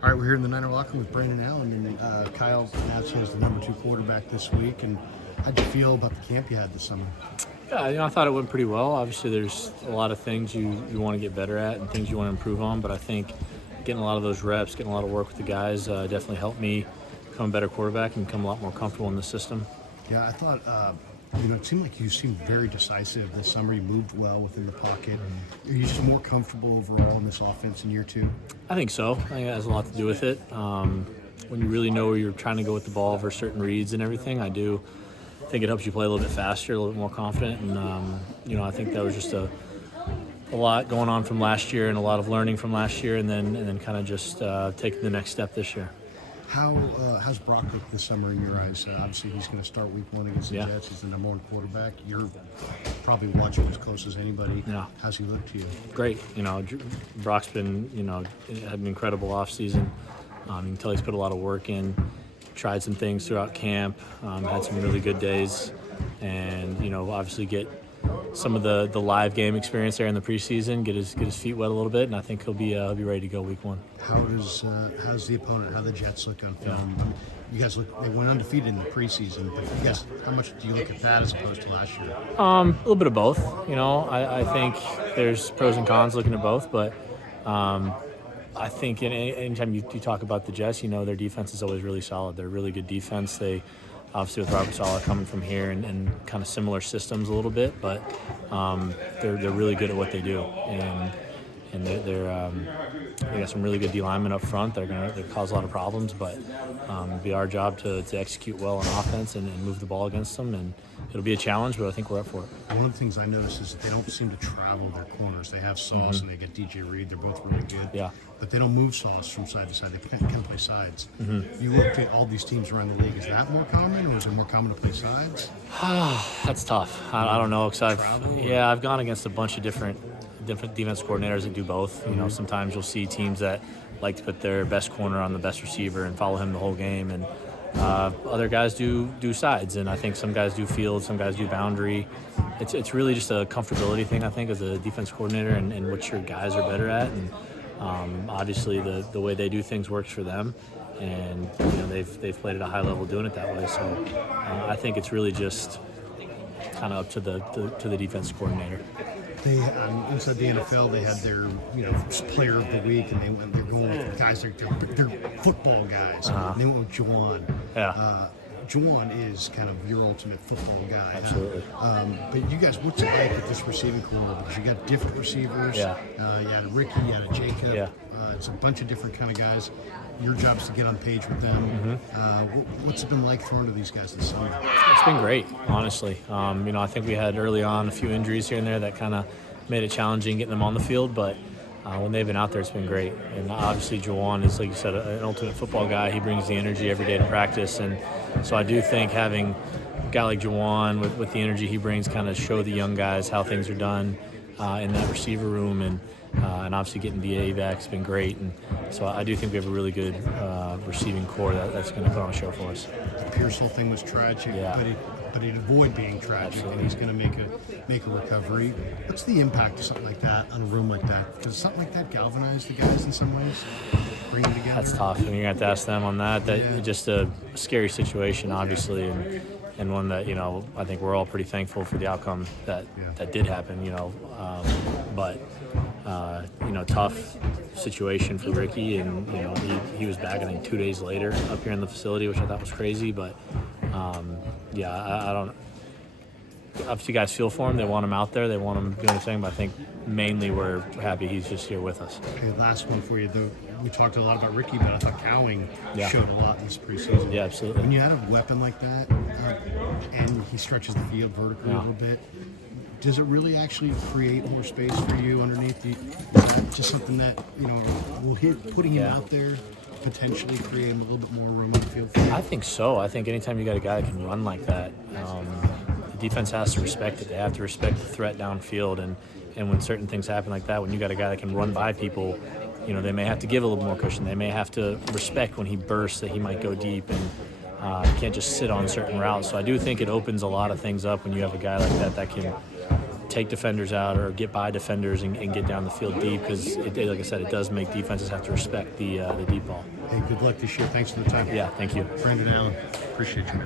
All right, we're here in the Niner Locker with Brandon Allen, and Kyle announced he was the number 2 quarterback this week. And how'd you feel about the camp you had this summer? Yeah, I thought it went pretty well. Obviously, there's a lot of things you want to get better at and things you want to improve on, but I think getting a lot of those reps, getting a lot of work with the guys definitely helped me become a better quarterback and become a lot more comfortable in the system. Yeah, I thought, it seemed like you seemed very decisive this summer. You moved well within the pocket. Are you just more comfortable overall in this offense in year 2? I think so. I think it has a lot to do with it. When you really know where you're trying to go with the ball versus certain reads and everything, I do think it helps you play a little bit faster, a little bit more confident. And, I think that was just a lot going on from last year and a lot of learning from last year and then kind of just taking the next step this year. How's Brock looked this summer in your eyes? Obviously, he's going to start week 1 against the Jets. He's the number 1 quarterback. You're probably watching him as close as anybody. Yeah. How's he look to you? Great. Brock's been, had an incredible offseason. You can tell he's put a lot of work in, tried some things throughout camp, had some really good days, and, obviously get some of the live game experience there in the preseason, get his feet wet a little bit, and I think he'll be ready to go week 1. How's the opponent? How the Jets look on film? Yeah. You guys they went undefeated in the preseason, but you guys, how much do you look at that as opposed to last year? A little bit of both. I think there's pros and cons looking at both, but I think anytime you talk about the Jets, their defense is always really solid. They're a really good defense. They obviously with Robert Saleh coming from here and kind of similar systems a little bit, but they're really good at what they do, and they got some really good D linemen up front. They're gonna cause a lot of problems, but it'll be our job to execute well on offense and move the ball against them, and it'll be a challenge, but I think we're up for it. One of the things I noticed is that they don't seem to travel their corners. They have Sauce and they get DJ Reed. They're both really good. Yeah. But they don't move Sauce from side to side. They can play sides. You look at all these teams around the league. Is that more common, or is it more common to play sides? That's tough. I don't know, because I've gone against a bunch of different defense coordinators that do both. Sometimes you'll see teams that like to put their best corner on the best receiver and follow him the whole game, and other guys do sides, and I think some guys do field, some guys do boundary. It's really just a comfortability thing, I think, as a defense coordinator and what your guys are better at, and obviously the way they do things works for them, and they've played at a high level doing it that way. So I think it's really just kind of up to the defense coordinator. They inside the NFL, they had their player of the week, and they're going with guys they're football guys. And they went with Juwan. Yeah. Juwan is kind of your ultimate football guy. Absolutely. But you guys, what's it like with this receiving corps? Because you got different receivers. Yeah. You had a Ricky, you had a Jacob. Yeah. It's a bunch of different kind of guys. Your job is to get on page with them. What's it been like throwing to these guys this summer? It's been great, honestly. I think we had early on a few injuries here and there that kind of made it challenging getting them on the field, but when they've been out there, it's been great. And obviously, Juwan is, like you said, an ultimate football guy. He brings the energy every day to practice, and so I do think having a guy like Juwan with the energy he brings kind of show the young guys how things are done in that receiver room, and obviously getting DA back has been great. And so I do think we have a really good receiving core that's going to put on a show for us. The Pearsall thing was tragic, but he'd avoid being tragic. Absolutely. And he's going to make a recovery. What's the impact of something like that on a room like that? Does something like that galvanize the guys in some ways? Bring them together? That's tough, and you're going to have to ask them on that. Just a scary situation, obviously, and one that, I think we're all pretty thankful for the outcome that did happen, but tough situation for Ricky, and he was back, I think, 2 days later up here in the facility, which I thought was crazy, but I don't. Obviously, guys feel for him. They want him out there. They want him doing his thing. But I think mainly we're happy he's just here with us. Okay, last one for you. We talked a lot about Ricky, but I thought Cowing showed a lot in this preseason. Yeah, absolutely. When you have a weapon like that, and he stretches the field vertically a little bit, does it really actually create more space for you underneath? Is that just something that will putting him out there potentially create a little bit more room on the field for you? I think so. I think anytime you got a guy that can run like that, the defense has to respect it. They have to respect the threat downfield, and when certain things happen like that, when you got a guy that can run by people, they may have to give a little more cushion. They may have to respect when he bursts that he might go deep, and can't just sit on certain routes. So I do think it opens a lot of things up when you have a guy like that can take defenders out or get by defenders and get down the field deep, because, like I said, it does make defenses have to respect the deep ball. Hey, good luck this year. Thanks for the time. Yeah, thank you. Brandon Allen, appreciate you.